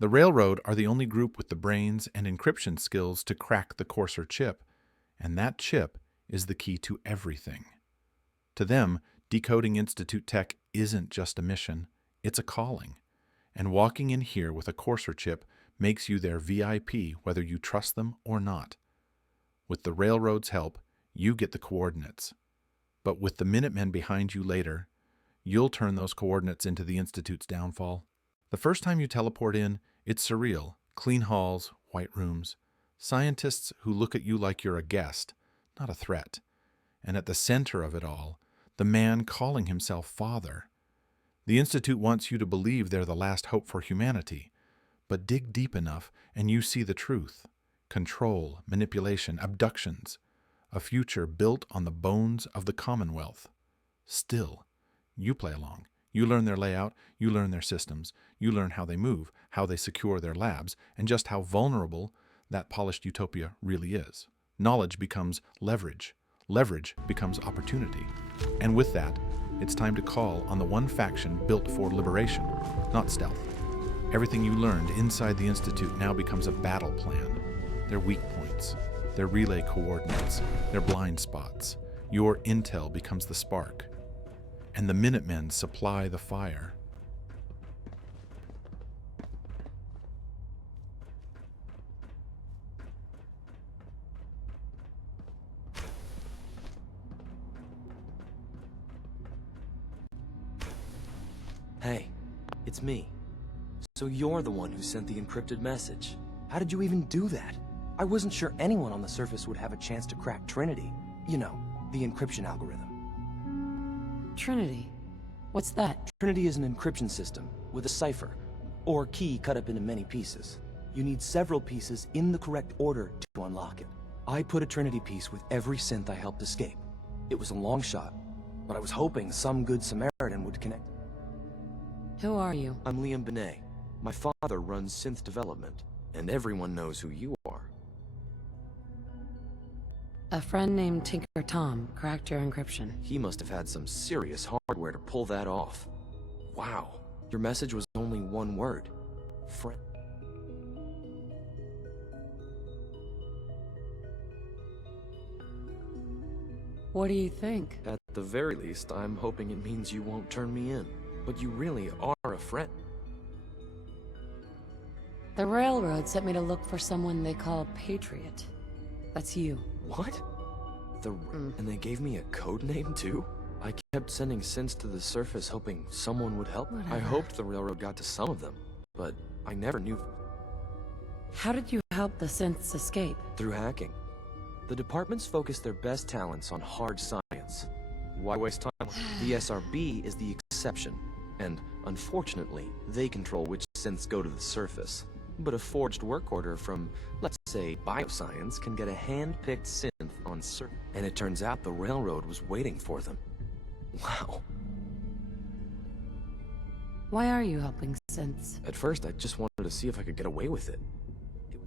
The Railroad are the only group with the brains and encryption skills to crack the coarser chip, and that chip is the key to everything. To them, decoding Institute tech isn't just a mission, it's a calling. And walking in here with a coarser chip makes you their VIP whether you trust them or not. With the Railroad's help, you get the coordinates. But with the Minutemen behind you later, you'll turn those coordinates into the Institute's downfall. The first time you teleport in, it's surreal. Clean halls, white rooms, scientists who look at you like you're a guest, not a threat. And at the center of it all, the man calling himself Father. The Institute wants you to believe they're the last hope for humanity. But dig deep enough and you see the truth. Control, manipulation, abductions. A future built on the bones of the Commonwealth. Still, you play along. You learn their layout, you learn their systems, you learn how they move, how they secure their labs, and just how vulnerable that polished utopia really is. Knowledge becomes leverage. Leverage becomes opportunity. And with that, it's time to call on the one faction built for liberation, not stealth. Everything you learned inside the Institute now becomes a battle plan. Their weak points, their relay coordinates, their blind spots. Your intel becomes the spark. And the Minutemen supply the fire. Hey, it's me. So you're the one who sent the encrypted message. How did you even do that? I wasn't sure anyone on the surface would have a chance to crack Trinity. You know, the encryption algorithm. Trinity? What's that? Trinity is an encryption system with a cipher, or key cut up into many pieces. You need several pieces in the correct order to unlock it. I put a Trinity piece with every synth I helped escape. It was a long shot, but I was hoping some good Samaritan would connect. Who are you? I'm Liam Benet. My father runs synth development, and everyone knows who you are. A friend named Tinker Tom cracked your encryption. He must have had some serious hardware to pull that off. Wow, your message was only one word. Friend. What do you think? At the very least, I'm hoping it means you won't turn me in. But you really are a friend. The Railroad sent me to look for someone they call Patriot. That's you. What? And they gave me a code name too? I kept sending synths to the surface hoping someone would help. Whatever. I hoped the Railroad got to some of them, but I never knew. How did you help the synths escape? Through hacking. The departments focus their best talents on hard science. Why waste time? The SRB is the exception, and unfortunately, they control which synths go to the surface. But a forged work order from, let's say, bioscience can get a hand-picked synth on certain. And it turns out the Railroad was waiting for them. Wow. Why are you helping synths? At first, I just wanted to see if I could get away with it.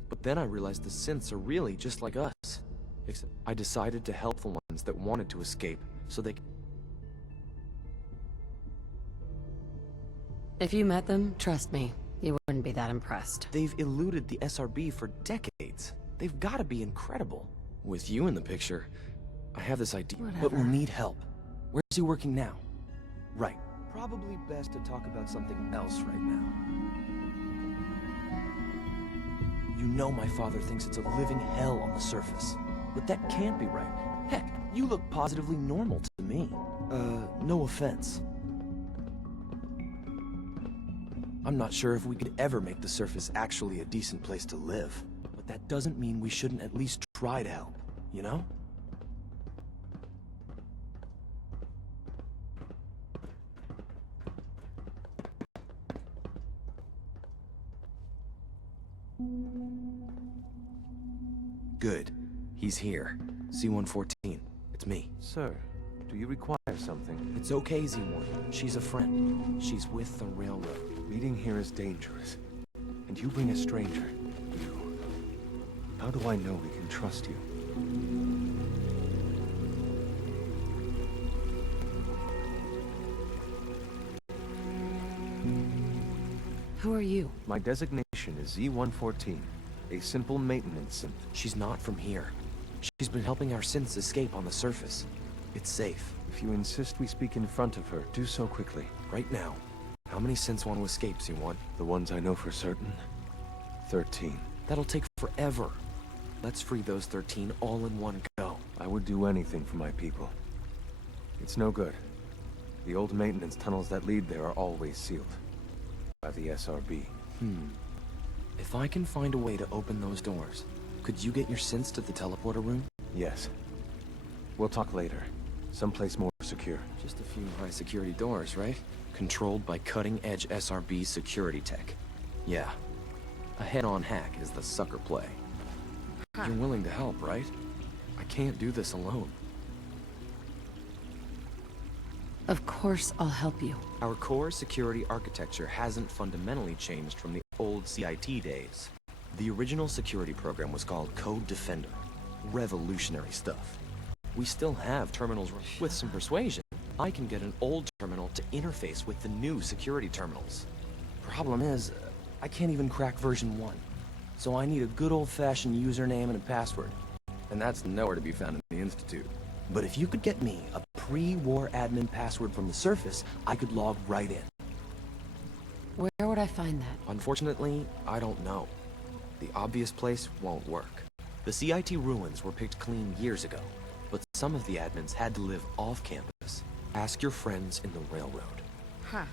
But then I realized the synths are really just like us. Except I decided to help the ones that wanted to escape, so they... If you met them, trust me, you wouldn't be that impressed. They've eluded the SRB for decades. They've got to be incredible. With you in the picture, I have this idea. Whatever. But we'll need help. Where's he working now? Right. Probably best to talk about something else right now. You know my father thinks it's a living hell on the surface. But that can't be right. Heck, you look positively normal to me. No offense. I'm not sure if we could ever make the surface actually a decent place to live. But that doesn't mean we shouldn't at least try to help, you know? Good. He's here. C-114. It's me. Sir, do you require something? It's okay, Z1. She's a friend. She's with the Railroad. Meeting here is dangerous. And you bring a stranger. You. How do I know we can trust you? Who are you? My designation location is Z-114, a simple maintenance synth. She's not from here. She's been helping our synths escape on the surface. It's safe. If you insist we speak in front of her, do so quickly. Right now. How many synths want to escape, C1? The ones I know for certain, 13. That'll take forever. Let's free those 13 all in one go. I would do anything for my people. It's no good. The old maintenance tunnels that lead there are always sealed. By the SRB. If I can find a way to open those doors, could you get your synths to the teleporter room? Yes. We'll talk later. Someplace more secure. Just a few high-security doors, right? Controlled by cutting-edge SRB security tech. Yeah. A head-on hack is the sucker play. You're willing to help, right? I can't do this alone. Of course I'll help you. Our core security architecture hasn't fundamentally changed from the old CIT days. The original security program was called Code Defender. Revolutionary stuff. We still have terminals with some persuasion. I can get an old terminal to interface with the new security terminals. Problem is, I can't even crack version 1. So I need a good old-fashioned username and a password. And that's nowhere to be found in the Institute. But if you could get me a pre-war admin password from the surface, I could log right in. Where would I find that? Unfortunately, I don't know. The obvious place won't work. The CIT ruins were picked clean years ago, but some of the admins had to live off campus. Ask your friends in the railroad. Huh.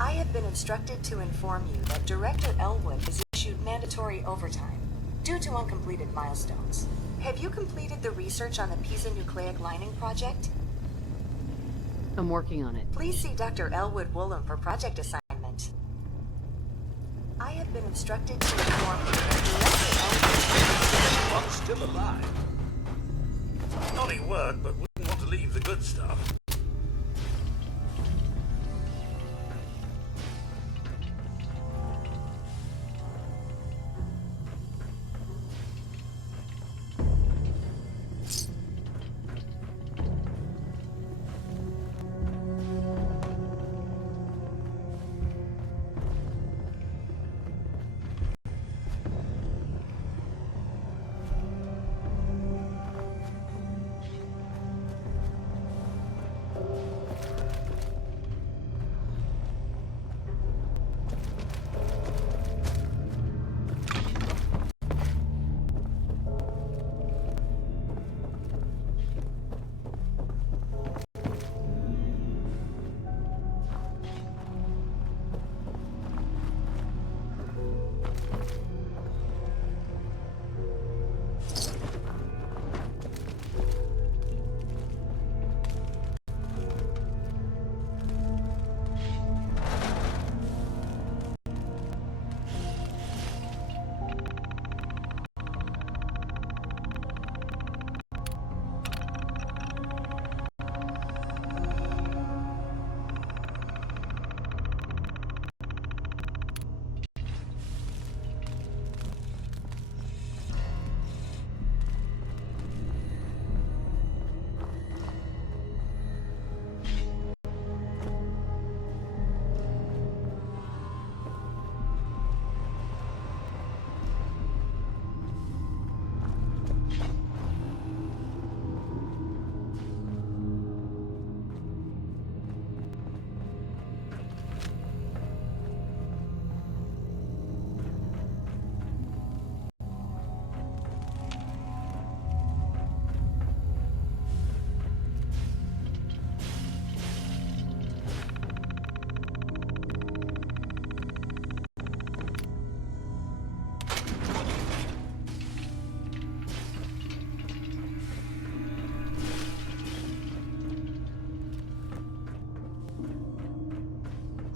I have been instructed to inform you that Director Elwood has issued mandatory overtime due to uncompleted milestones. Have you completed the research on the Pisa nucleic lining project? I'm working on it. Please see Dr. Elwood Woolham for project assignment. I have been been instructed to inform you that Director Elwood... One's still alive. Naughty work, but wouldn't want to leave the good stuff.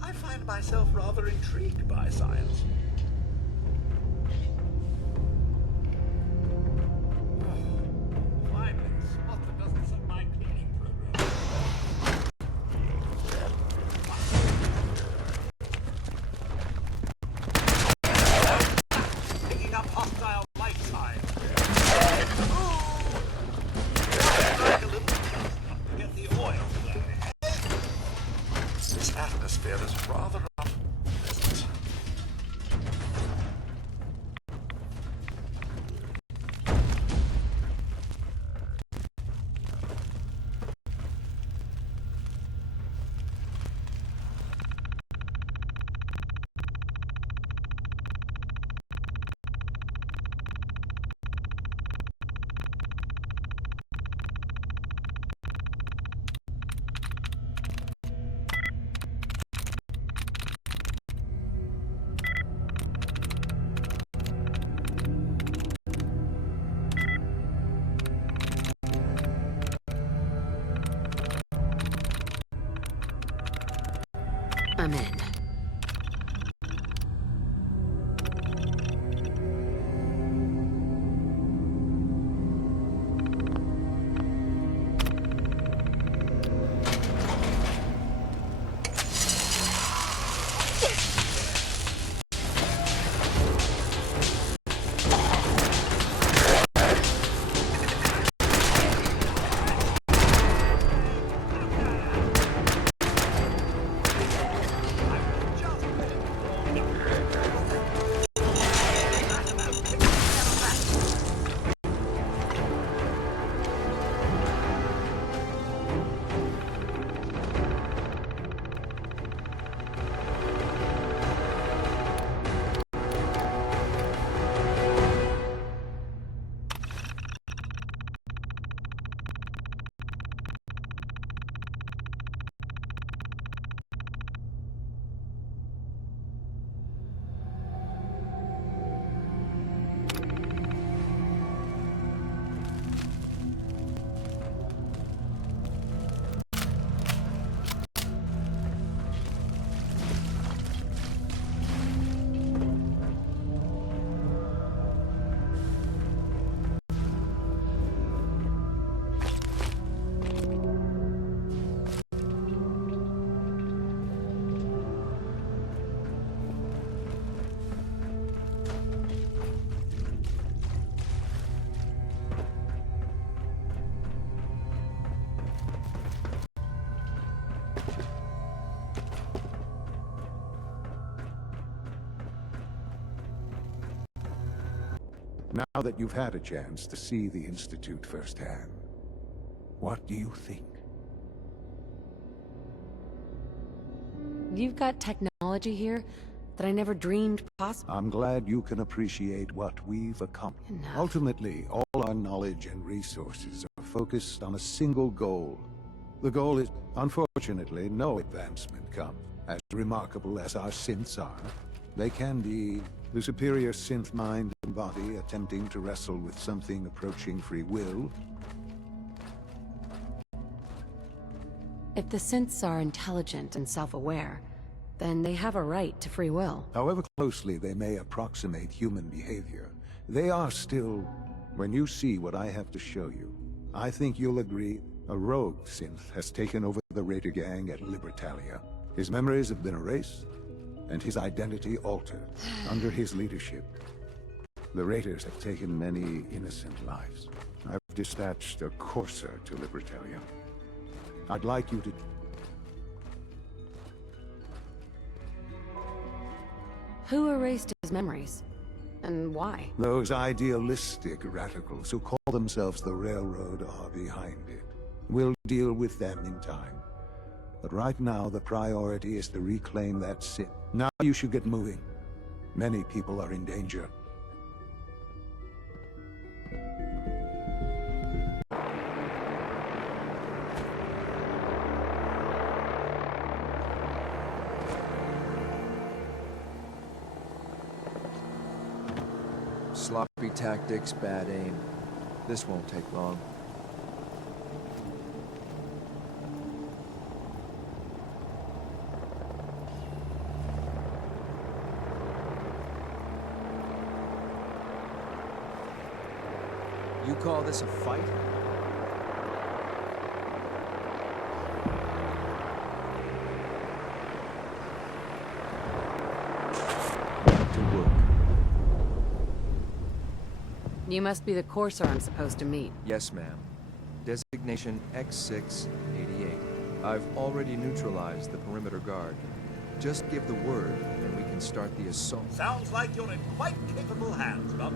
I find myself rather intrigued by science. Finally, spot that doesn't suck my cleaning program. Picking up hostile light signs. Like a little dust to get the oil flowing. This atmosphere is rather unpleasant. I'm in. I Now that you've had a chance to see the Institute firsthand, what do you think? You've got technology here that I never dreamed possible. I'm glad you can appreciate what we've accomplished. Enough. Ultimately, all our knowledge and resources are focused on a single goal. The goal is, unfortunately, no advancement comes. As remarkable as our synths are, they can be the superior synth mind and body attempting to wrestle with something approaching free will. If the synths are intelligent and self-aware, then they have a right to free will. However closely they may approximate human behavior, they are still... When you see what I have to show you, I think you'll agree a rogue synth has taken over the Raider gang at Libertalia. His memories have been erased, and his identity altered. Under his leadership, the Raiders have taken many innocent lives. I've dispatched a courser to Libertalia. I'd like you to... Who erased his memories? And why? Those idealistic radicals who call themselves the Railroad are behind it. We'll deal with them in time. But right now, the priority is to reclaim that Sith. Now you should get moving. Many people are in danger. Sloppy tactics, bad aim. This won't take long. You call this a fight? To work. You must be the courser I'm supposed to meet. Yes, ma'am. Designation X688. I've already neutralized the perimeter guard. Just give the word, and we can start the assault. Sounds like you're in quite capable hands, Bob.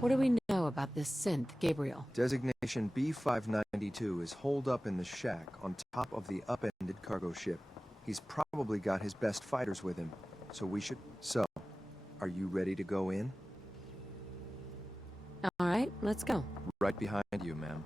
What do we know about this synth, Gabriel? Designation B592 is holed up in the shack on top of the upended cargo ship. He's probably got his best fighters with him, so we should... So, are you ready to go in? All right, let's go. Right behind you, ma'am.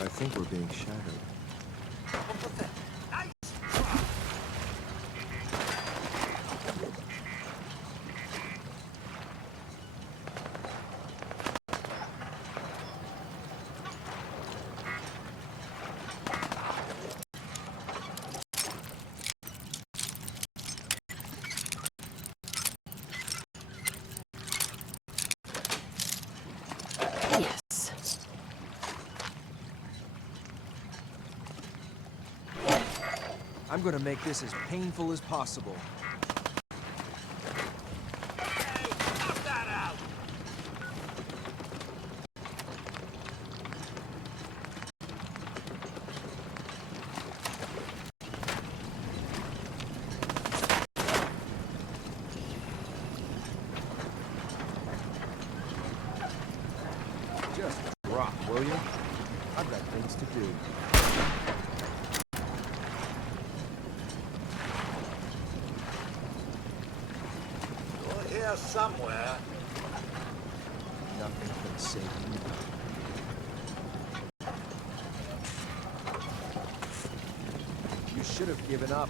I think we're being shadowed. Yes. I'm gonna make this as painful as possible. Hey, knock that out! Just drop. will you? I've got things to do. You're here somewhere. Nothing can save you. You should have given up.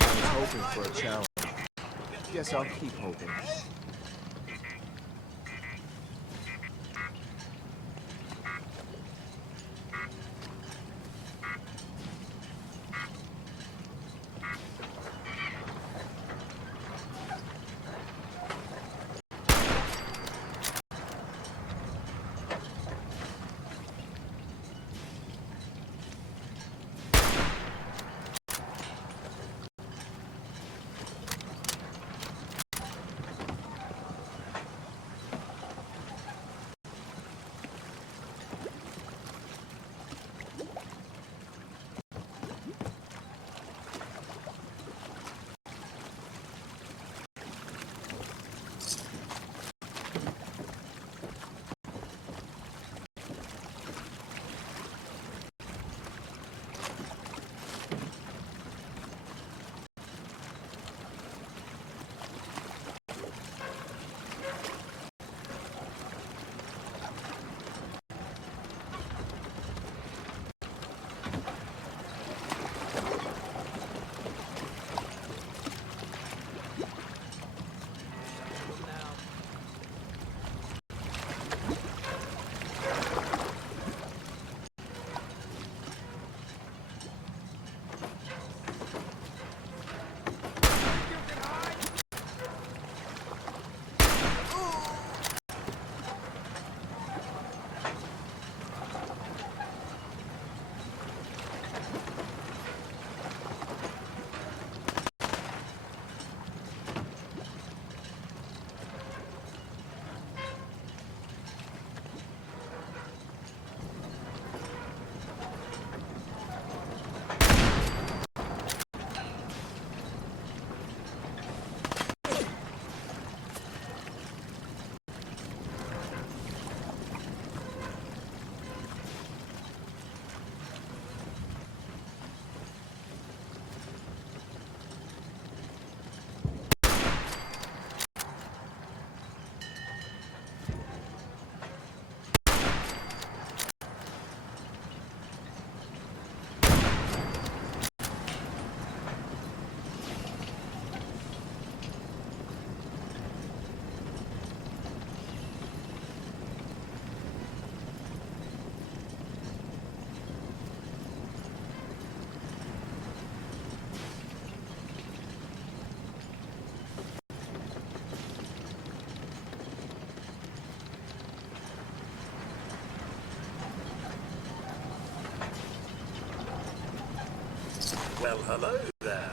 I was hoping for a challenge. Guess I'll keep hoping. Well, hello there.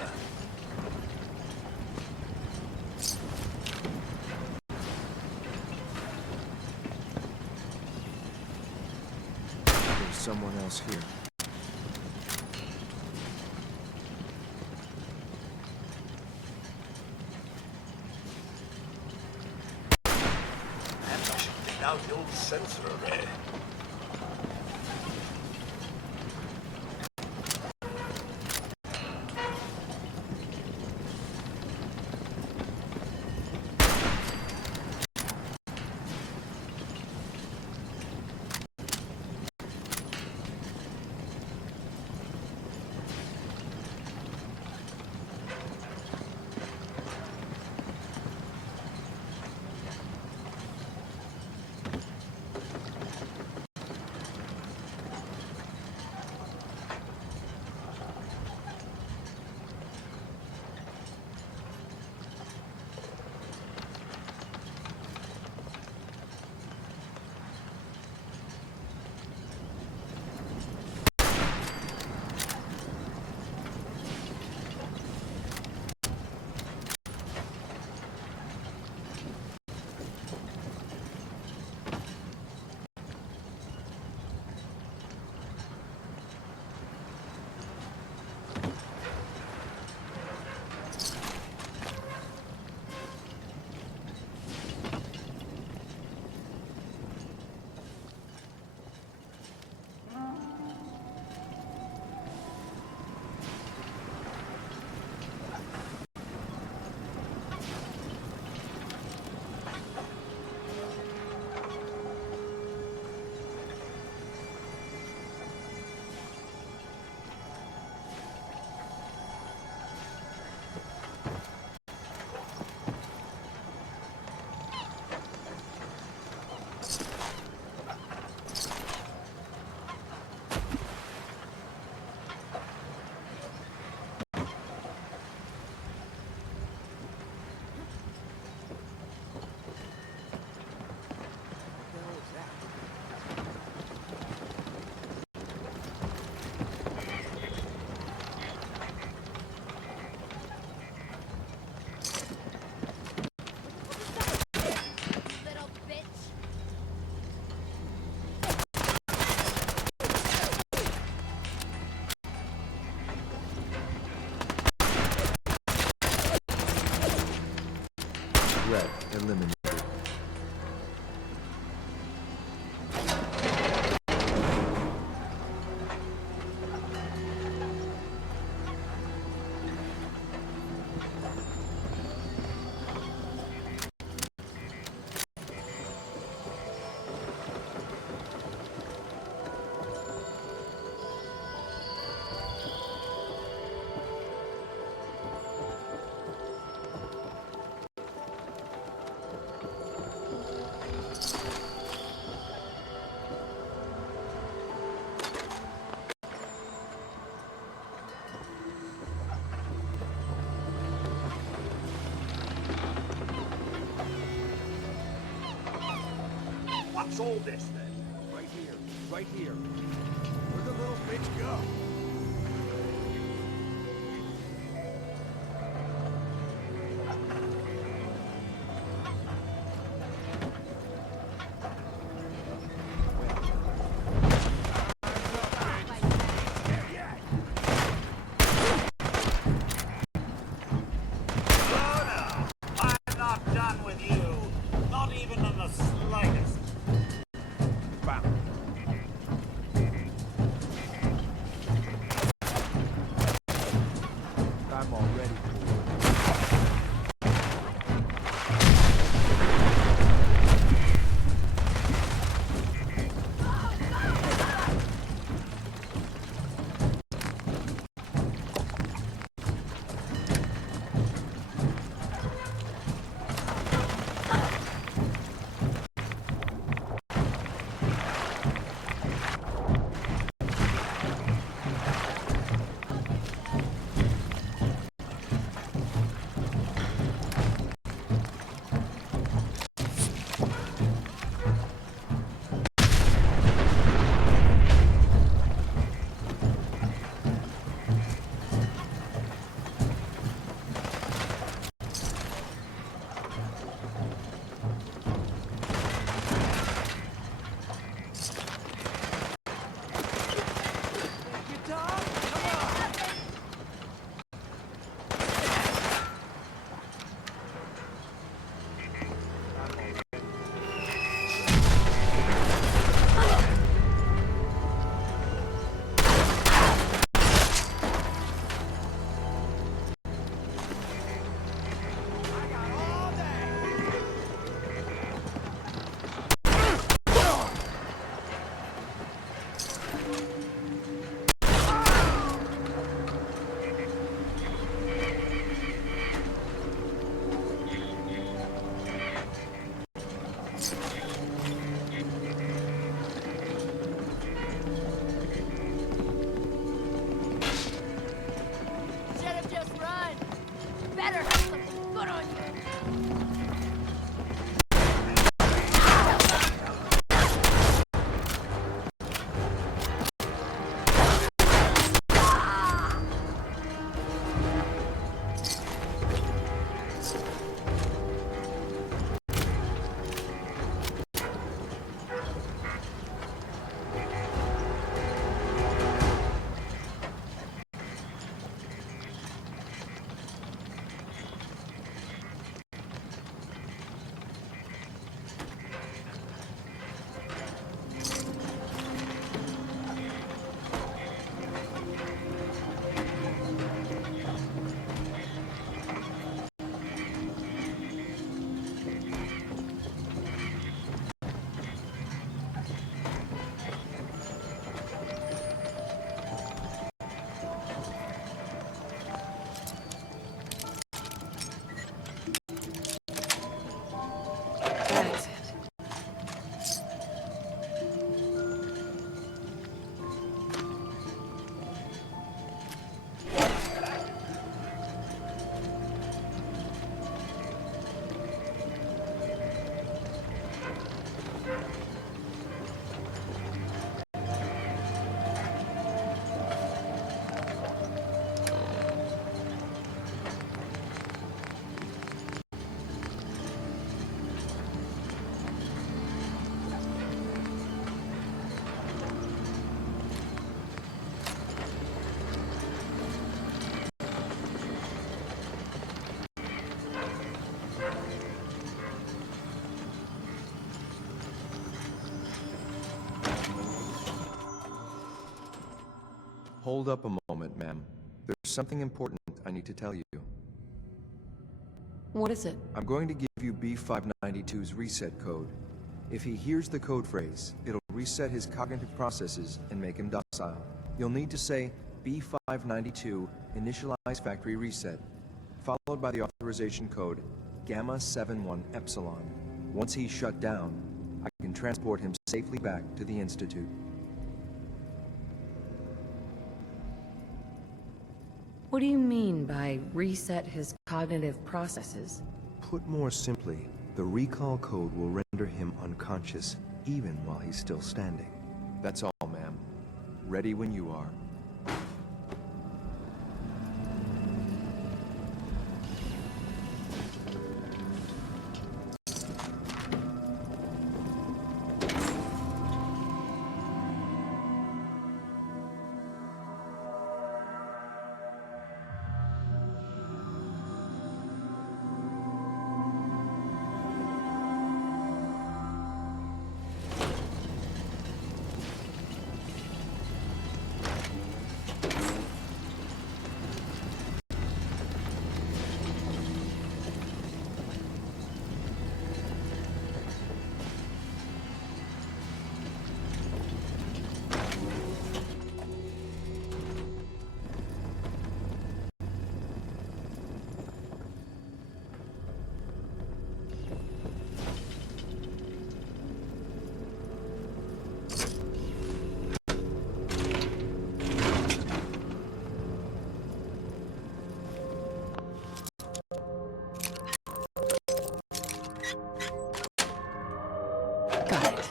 There's someone else here. Perhaps I should clean out the old sensor array. Threat eliminated. What's all this then? Right here. Right here. Where'd the little bitch go? Oh no! I'm not done with you! Not even in the slightest! Bam! I'm already cool. Should've just run. Better have something good on you. Hold up a moment, ma'am. There's something important I need to tell you. What is it? I'm going to give you B592's reset code. If he hears the code phrase, it'll reset his cognitive processes and make him docile. You'll need to say B592 initialize factory reset, followed by the authorization code Gamma 71 Epsilon. Once he's shut down, I can transport him safely back to the Institute. What do you mean by reset his cognitive processes? Put more simply, the recall code will render him unconscious even while he's still standing. That's all, ma'am. Ready when you are. Got it.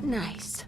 Nice.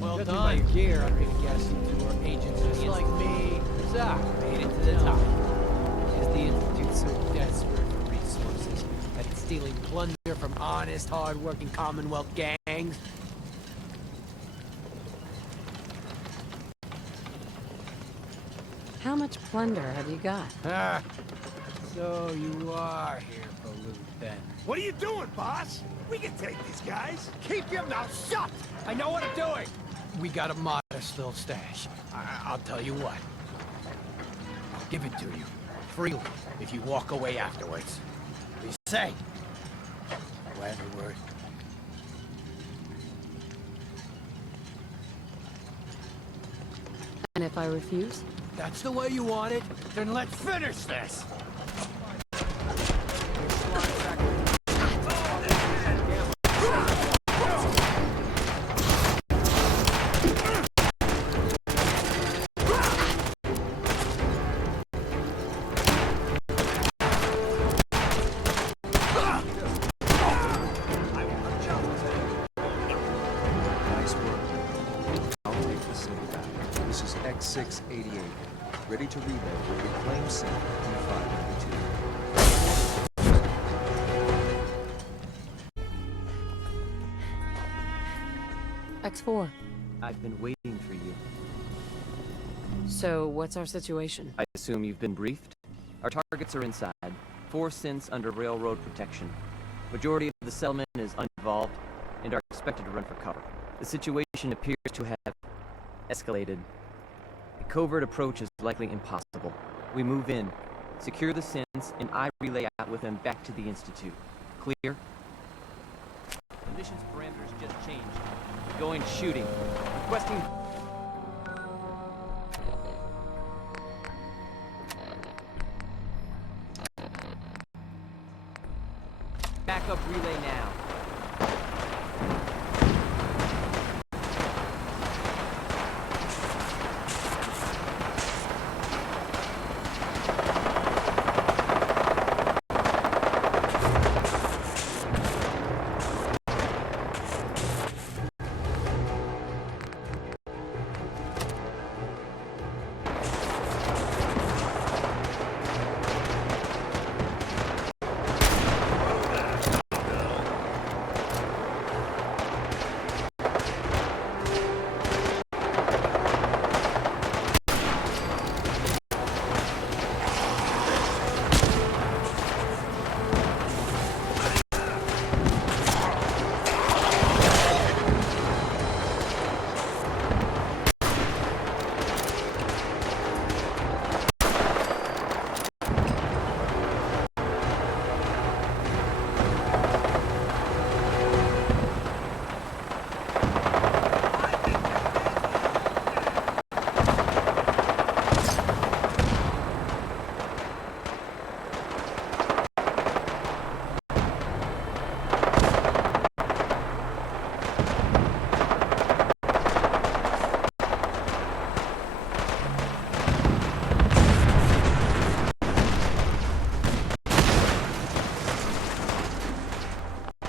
Well done. Your gear, I'm gonna guess you are agents just like me. Zach made it to the top. Is the Institute so desperate for resources that it's stealing plunder from honest, hard-working Commonwealth gangs? How much plunder have you got? Ah, so you are here for loot then. What are you doing, boss? We can take these guys. Keep your mouth shut! I know what I'm doing! We got a modest little stash. I'll tell you what. I'll give it to you. Freely, if you walk away afterwards. What do you say? Go every word. And if I refuse? That's the way you want it? Then let's finish this! Nice work. I'll take the city back. This is X688. Ready to reload with reclaim sync B592. X4. I've been waiting for you. So, what's our situation? I assume you've been briefed? Our targets are inside. 4 synths under railroad protection. Majority of the settlement is uninvolved. and are expected to run for cover. The situation appears to have escalated. A covert approach is likely impossible. We move in, secure the synths, and I relay out with them back to the Institute. Clear? Conditions parameters just changed. Going shooting. Requesting... Backup relay now.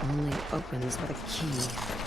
Only opens with a key.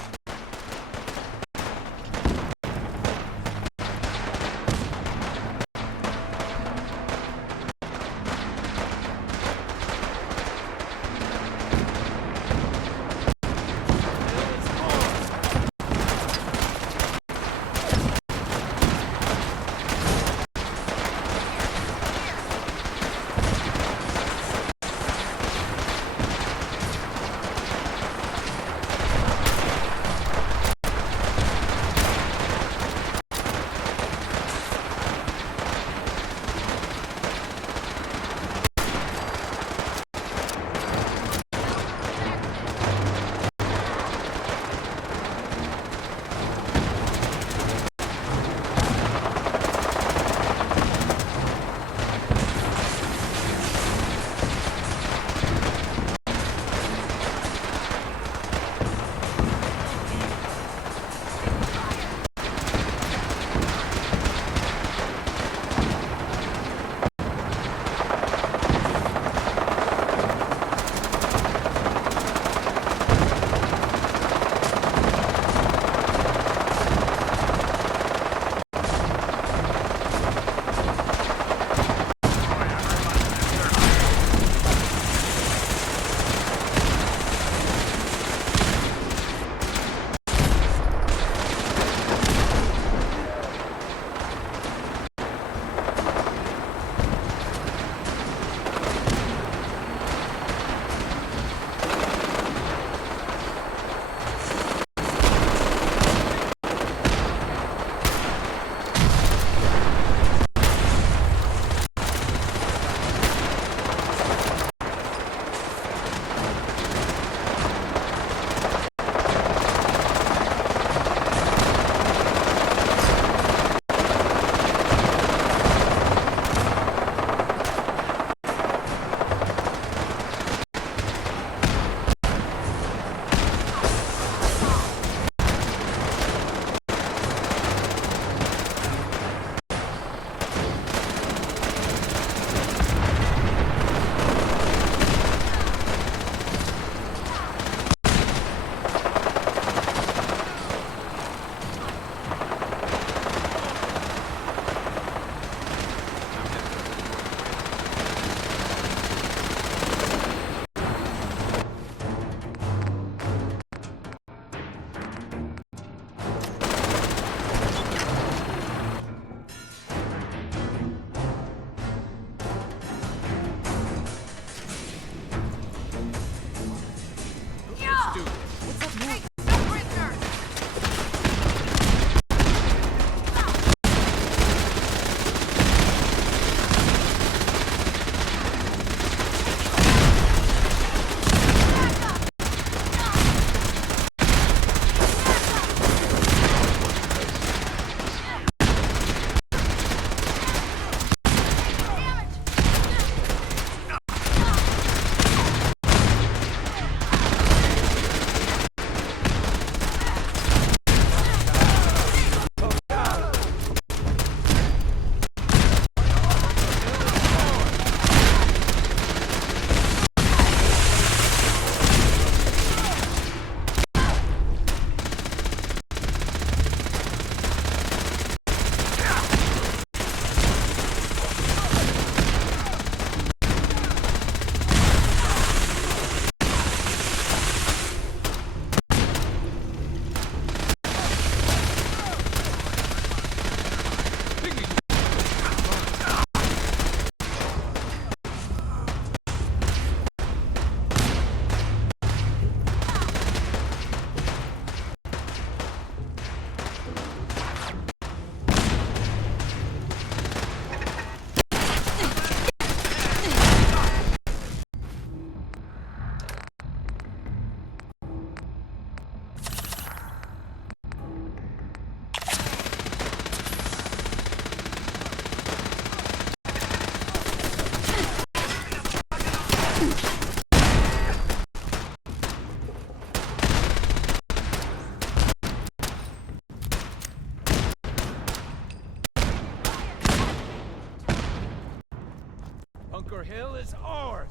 Bunker Hill is ours!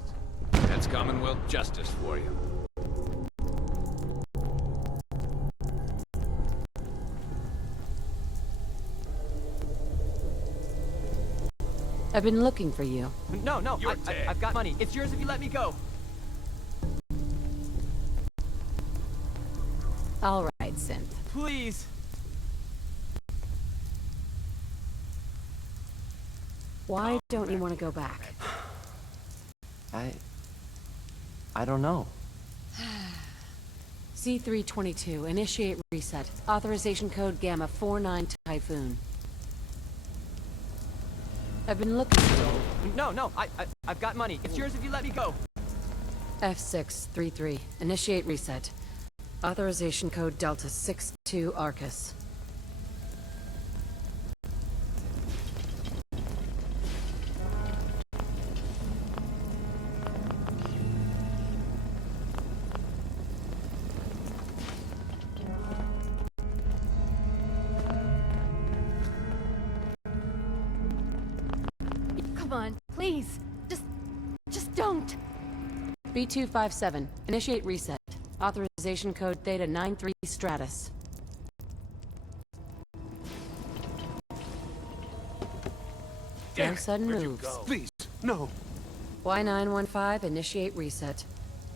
That's Commonwealth justice for you. I've been looking for you. No, You're dead. I've got money. It's yours if you let me go. All right, Synth. Please. Why don't you want to go back? I don't know. C322, initiate reset. Authorization code Gamma 49 Typhoon. I've been looking for you. No, I've got money. It's yours if you let me go. F633, initiate reset. Authorization code Delta 62 Arcus. Come on, please. Just don't. B257, initiate reset. Authorization code Theta 93 Stratus. No sudden moves. Please, no. Y915, initiate reset.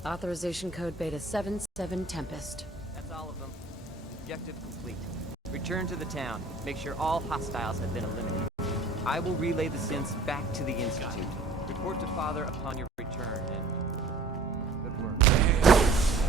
Authorization code Beta 77 Tempest. That's all of them. Objective complete. Return to the town. Make sure all hostiles have been eliminated. I will relay the synths back to the Institute. Report to Father upon your return, and good work.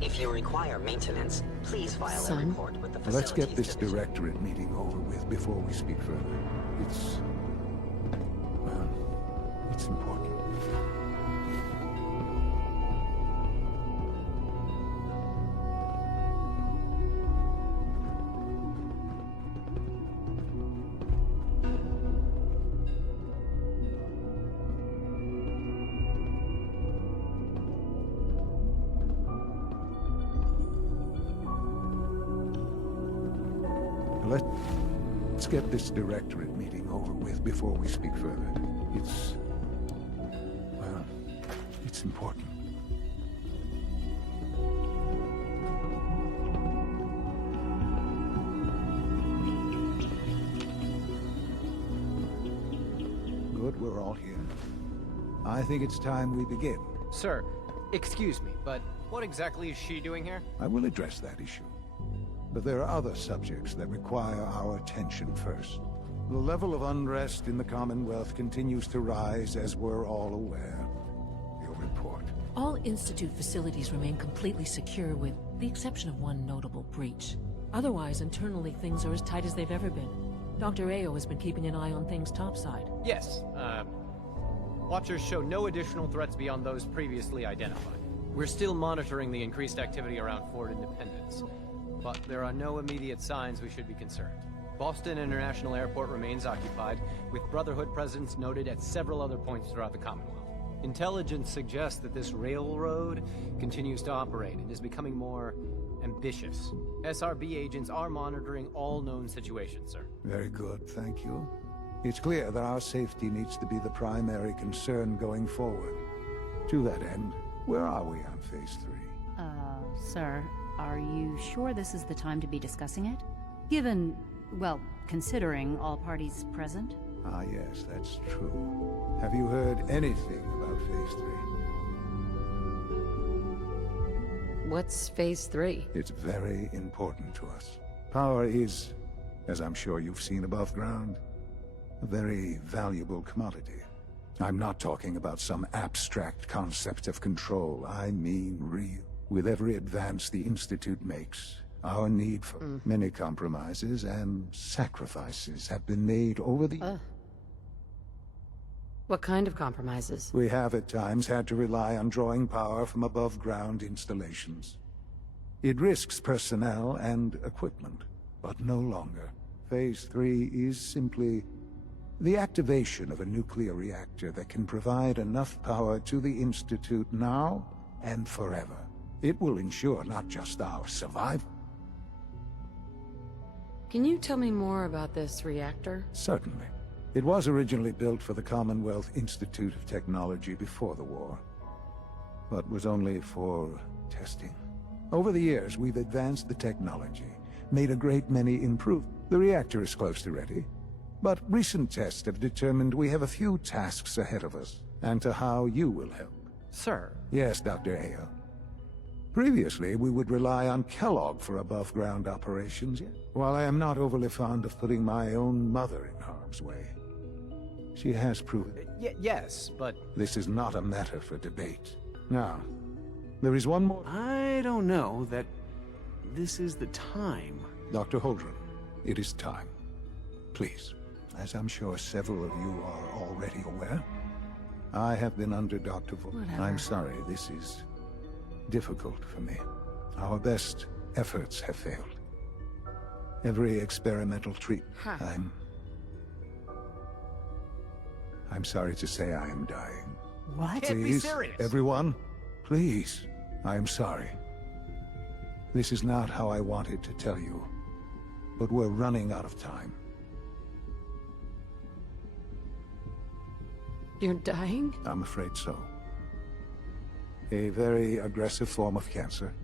If you require maintenance, please file a Son? report with the facilities Let's get this division. directorate meeting over with before we speak further. Well, it's important. Let's get this directorate meeting over with before we speak further. Well, it's important. Good, we're all here. I think it's time we begin. Sir, excuse me, but what exactly is she doing here? I will address that issue. But there are other subjects that require our attention first. The level of unrest in the Commonwealth continues to rise, as we're all aware. Your report. All Institute facilities remain completely secure with the exception of one notable breach. Otherwise, internally, things are as tight as they've ever been. Dr. Ayo has been keeping an eye on things topside. Yes, Watchers show no additional threats beyond those previously identified. We're still monitoring the increased activity around Fort Independence, but there are no immediate signs we should be concerned. Boston International Airport remains occupied, with Brotherhood presence noted at several other points throughout the Commonwealth. Intelligence suggests that this railroad continues to operate and is becoming more ambitious. SRB agents are monitoring all known situations, sir. Very good, thank you. It's clear that our safety needs to be the primary concern going forward. To that end, where are we on Phase 3? Sir, are you sure this is the time to be discussing it? Given, well, considering all parties present? Ah, yes, that's true. Have you heard anything about Phase 3? What's Phase 3? It's very important to us. Power is, as I'm sure you've seen above ground, a very valuable commodity. I'm not talking about some abstract concept of control. I mean real. With every advance the Institute makes, our need for many compromises and sacrifices have been made over the... What kind of compromises? We have at times had to rely on drawing power from above-ground installations. It risks personnel and equipment, but no longer. Phase 3 is simply the activation of a nuclear reactor that can provide enough power to the Institute now and forever. It will ensure not just our survival. Can you tell me more about this reactor? Certainly. It was originally built for the Commonwealth Institute of Technology before the war, but was only for testing. Over the years, we've advanced the technology, made a great many improvements. The reactor is close to ready, but recent tests have determined we have a few tasks ahead of us, and to how you will help. Sir. Yes, Dr. Ayo. Previously, we would rely on Kellogg for above-ground operations. While I am not overly fond of putting my own mother in harm's way, she has proven it. Yes, but... This is not a matter for debate. Now, there is one more... I don't know that this is the time. Dr. Holdren, it is time. Please, as I'm sure several of you are already aware, I have been under Dr. I'm sorry, this is difficult for me. Our best efforts have failed. Every experimental treatment. I'm sorry to say I am dying. What? Can't be serious. Everyone, please. I am sorry. This is not how I wanted to tell you, but we're running out of time. You're dying? I'm afraid so. A very aggressive form of cancer.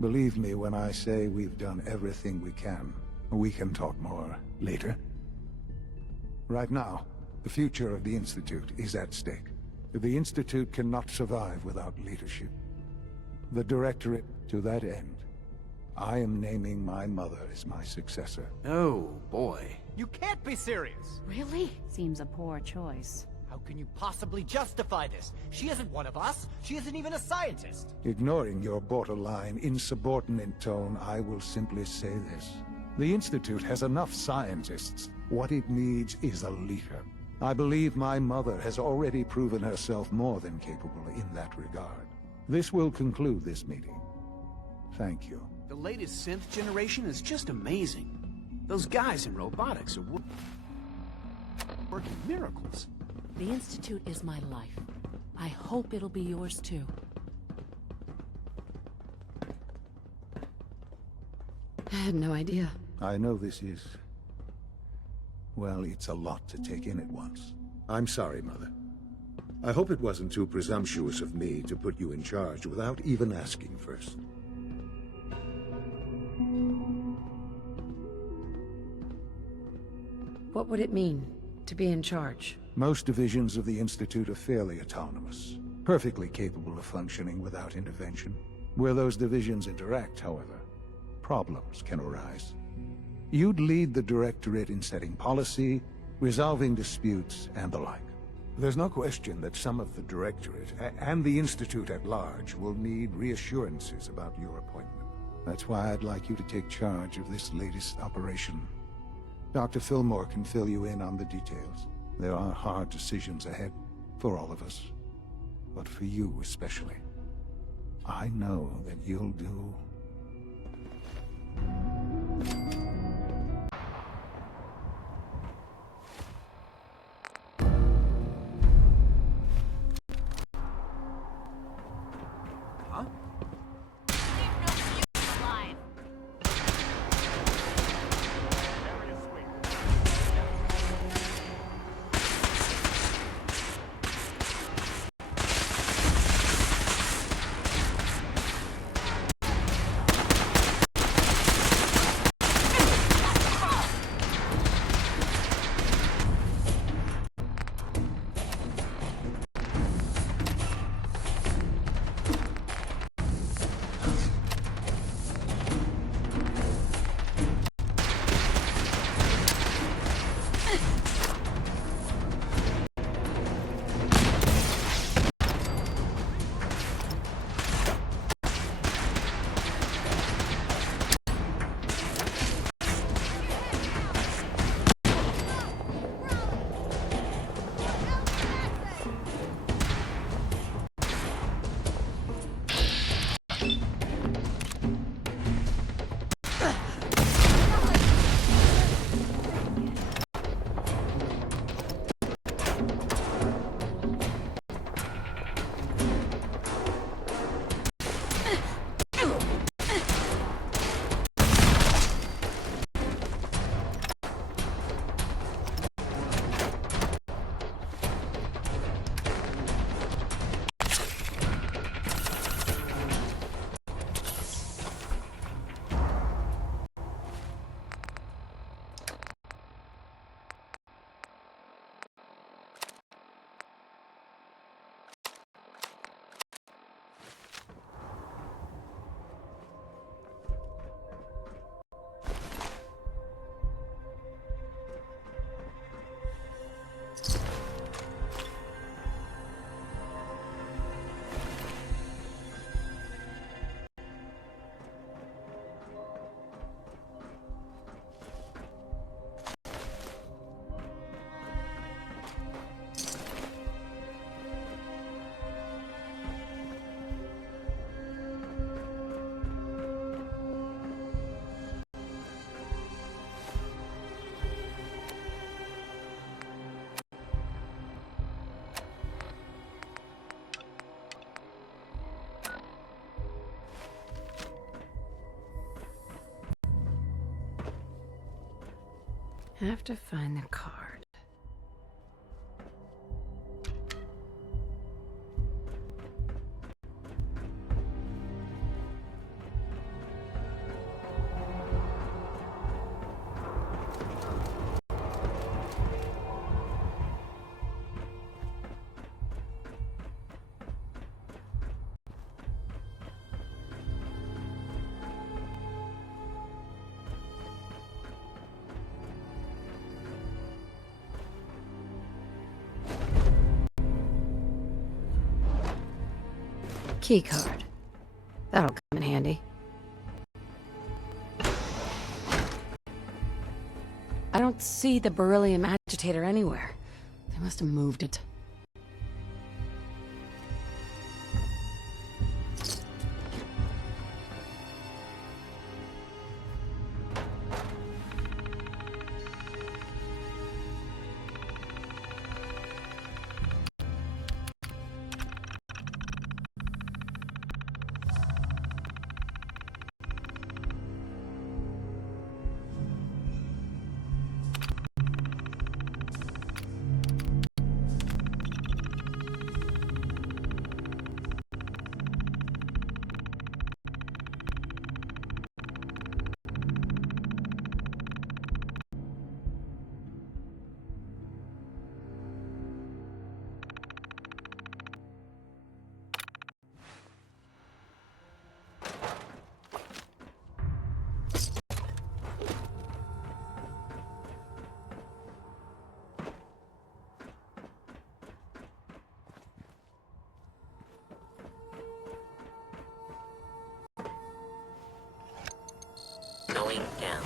Believe me when I say we've done everything we can. We can talk more later. Right now, the future of the Institute is at stake. The Institute cannot survive without leadership. The Directorate, to that end, I am naming my mother as my successor. Oh, boy. You can't be serious! Really? Seems a poor choice. How can you possibly justify this? She isn't one of us. She isn't even a scientist. Ignoring your borderline, insubordinate tone, I will simply say this. The Institute has enough scientists. What it needs is a leader. I believe my mother has already proven herself more than capable in that regard. This will conclude this meeting. Thank you. The latest synth generation is just amazing. Those guys in robotics are working miracles. The Institute is my life. I hope it'll be yours too. I had no idea. I know this is... well, it's a lot to take in at once. I'm sorry, Mother. I hope it wasn't too presumptuous of me to put you in charge without even asking first. What would it mean, to be in charge? Most divisions of the Institute are fairly autonomous, perfectly capable of functioning without intervention. Where those divisions interact, however, problems can arise. You'd lead the Directorate in setting policy, resolving disputes, and the like. There's no question that some of the Directorate, and the Institute at large, will need reassurances about your appointment. That's why I'd like you to take charge of this latest operation. Dr. Fillmore can fill you in on the details. There are hard decisions ahead, for all of us. But for you especially. I know that you'll do... Have to find the card. Key card. That'll come in handy. I don't see the beryllium agitator anywhere. They must have moved it. Going down.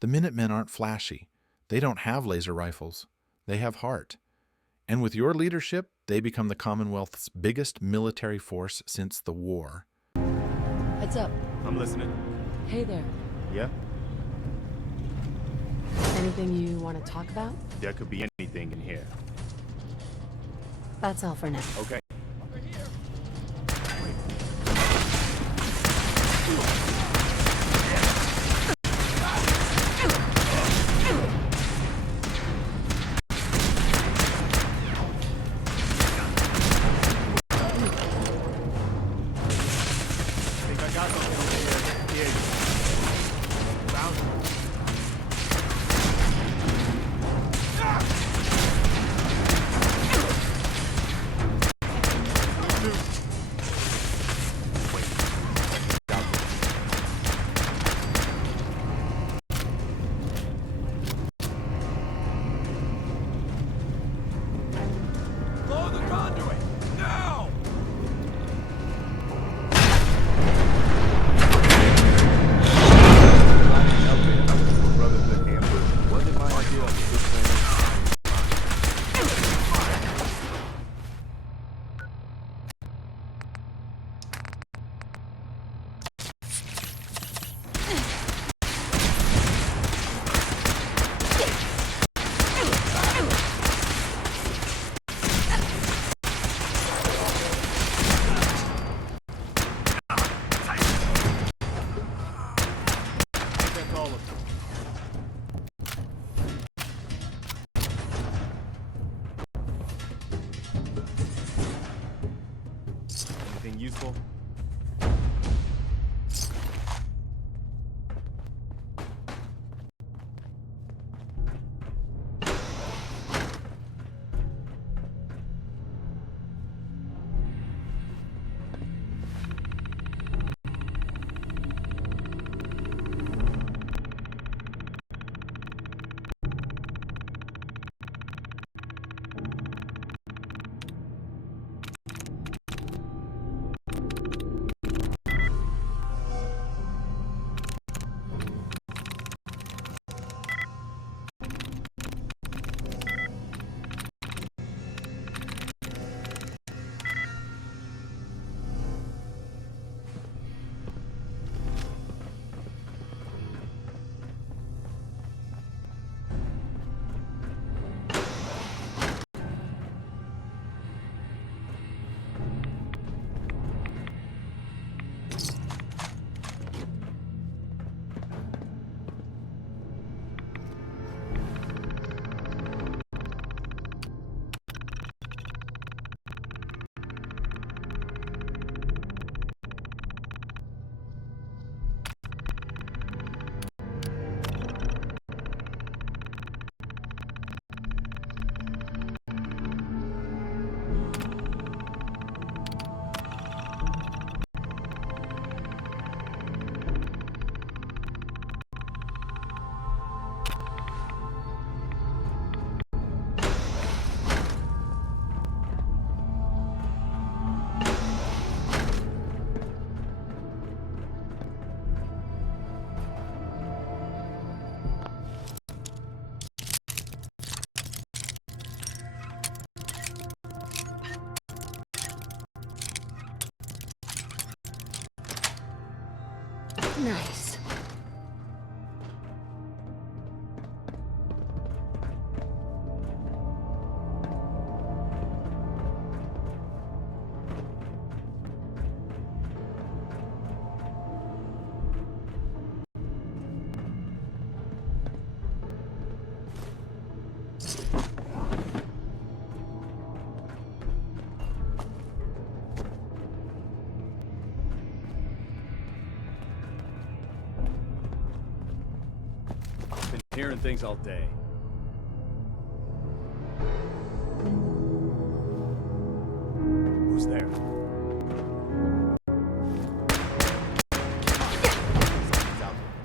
The Minutemen aren't flashy. They don't have laser rifles. They have heart. And with your leadership, they become the Commonwealth's biggest military force since the war. Heads up. I'm listening. Hey there. Yeah? Anything you want to talk about? There could be anything in here. That's all for now. Okay. Anything useful? Nice. Been hearing things all day. Who's there? Something's out there.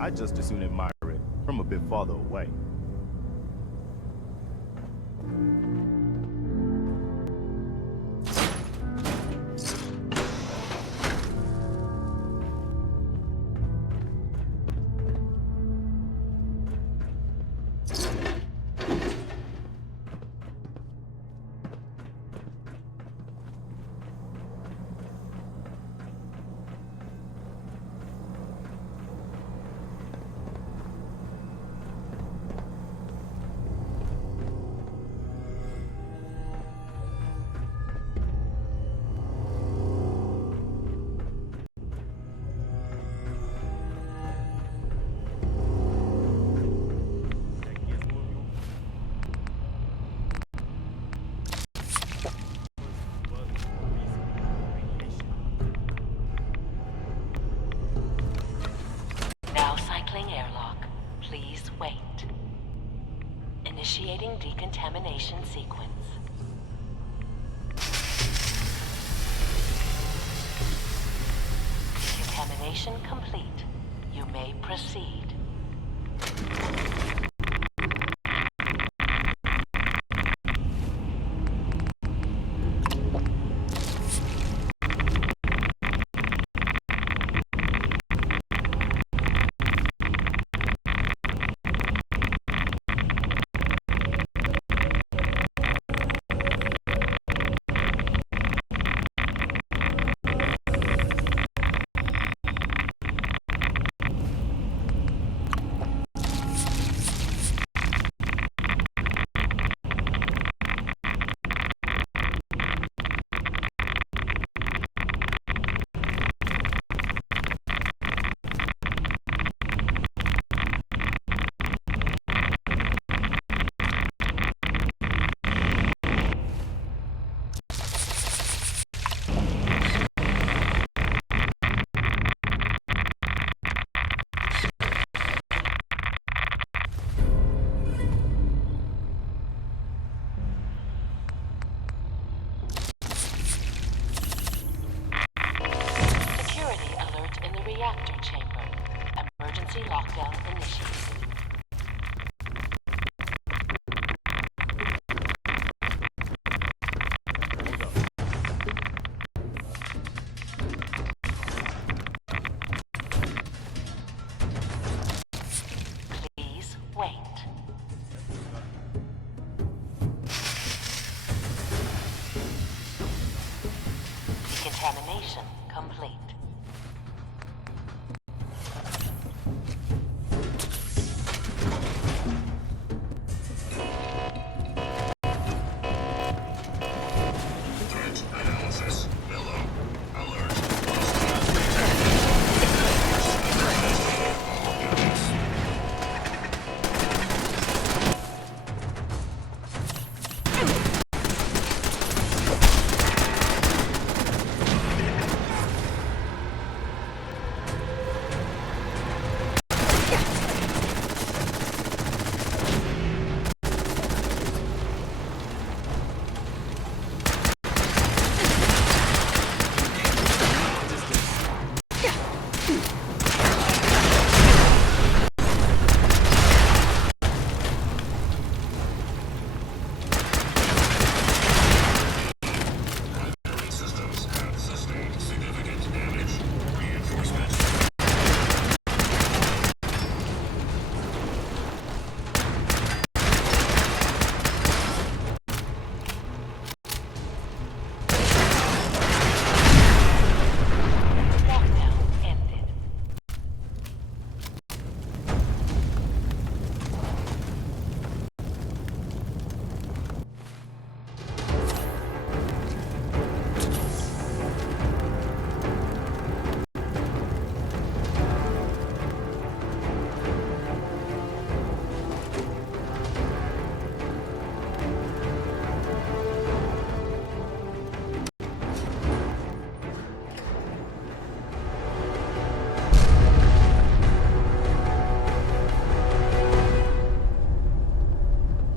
I just as soon admire it from a bit farther away. Now cycling airlock. Please wait. Initiating decontamination sequence. Decontamination complete. You may proceed. Security alert in the reactor chamber. Emergency lockdown initiated. Please wait. Decontamination complete.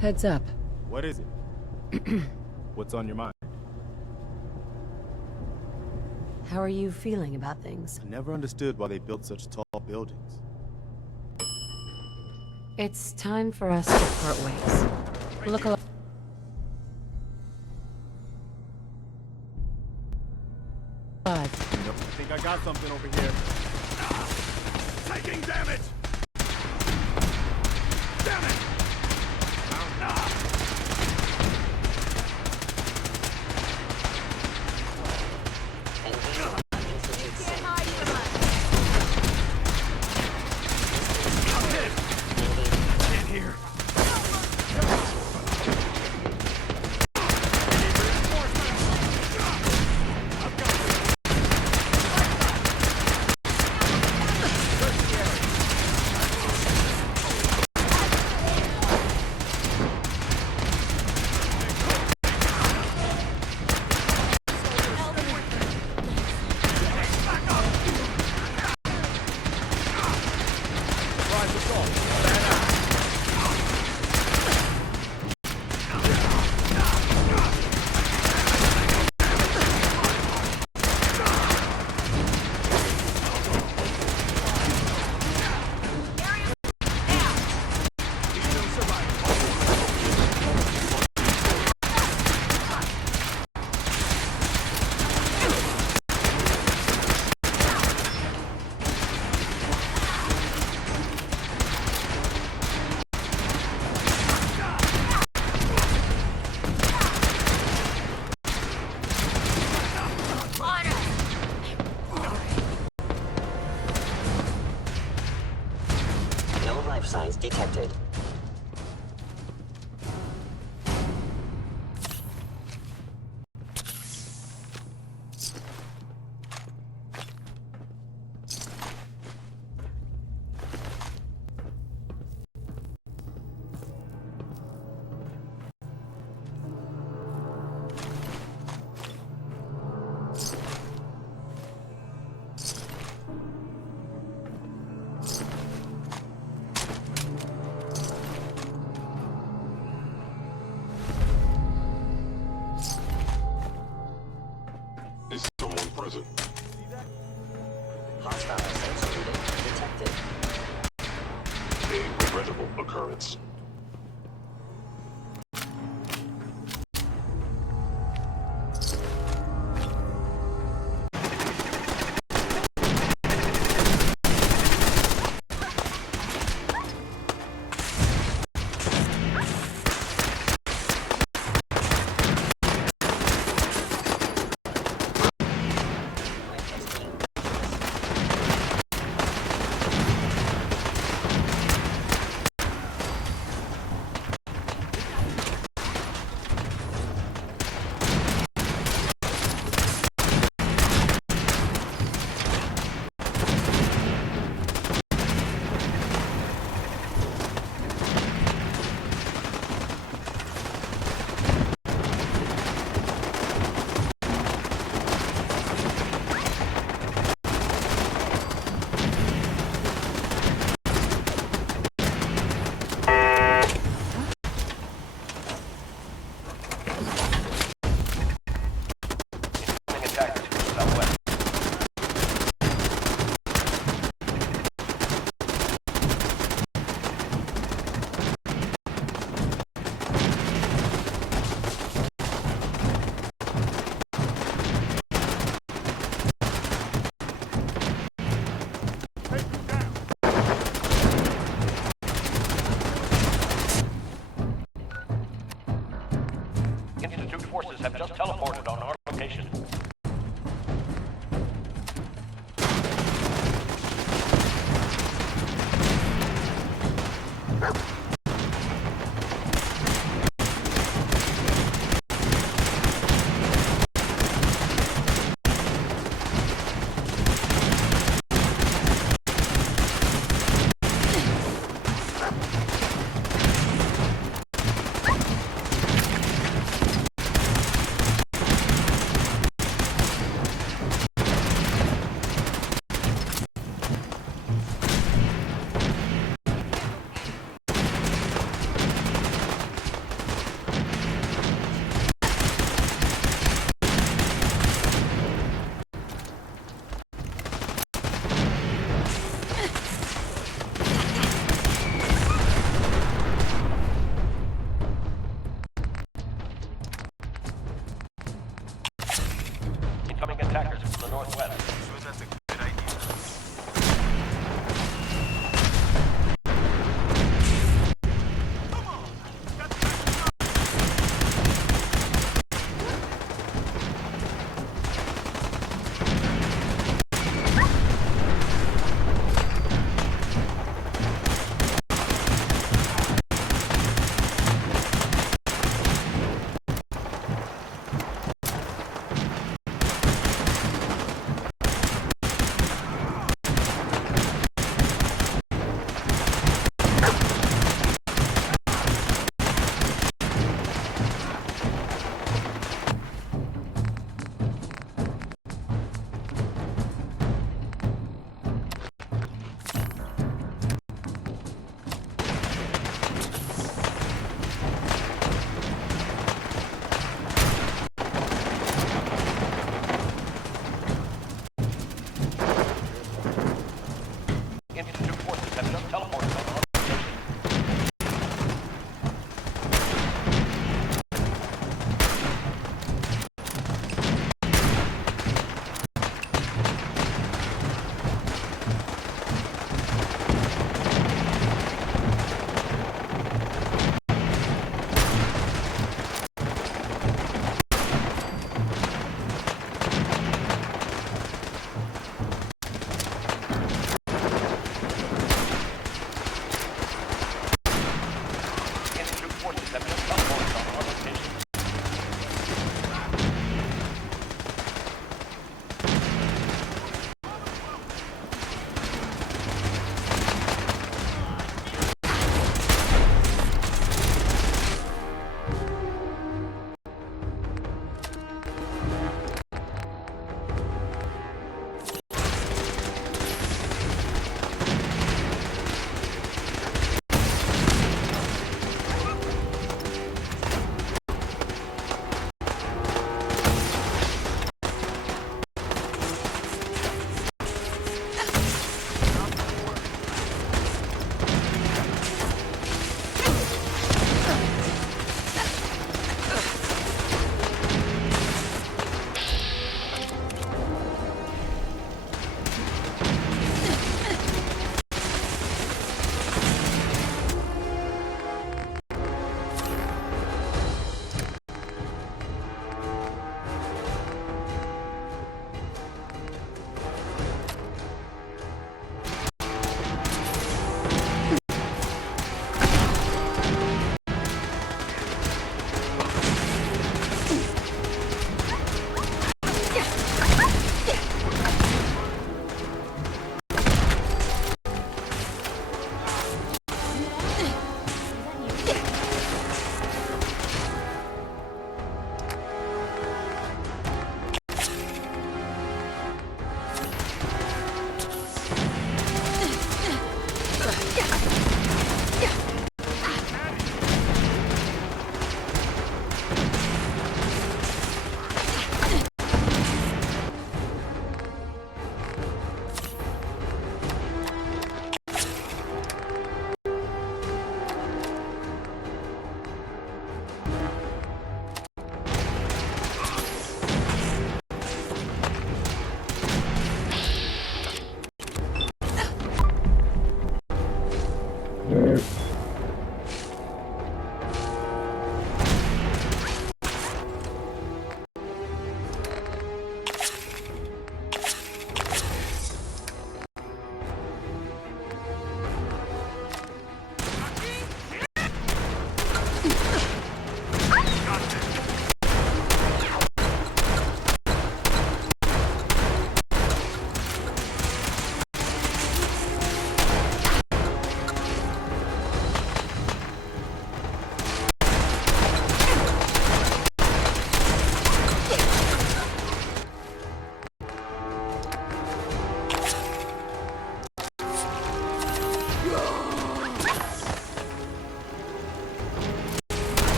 Heads up. What is it? What's on your mind? How are you feeling about things? I never understood why they built such tall buildings. It's time for us to part ways. Look alive. I think I got something over here. Taking damage! Damn it! No life signs detected. Is someone present? Hostile sensor reading detected. A regrettable occurrence.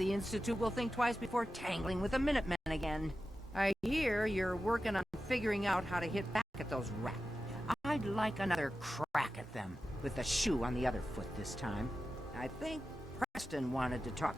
the Institute will think twice before tangling with the Minutemen again. I hear you're working on figuring out how to hit back at those rats. I'd like another crack at them, with the shoe on the other foot this time. I think Preston wanted to talk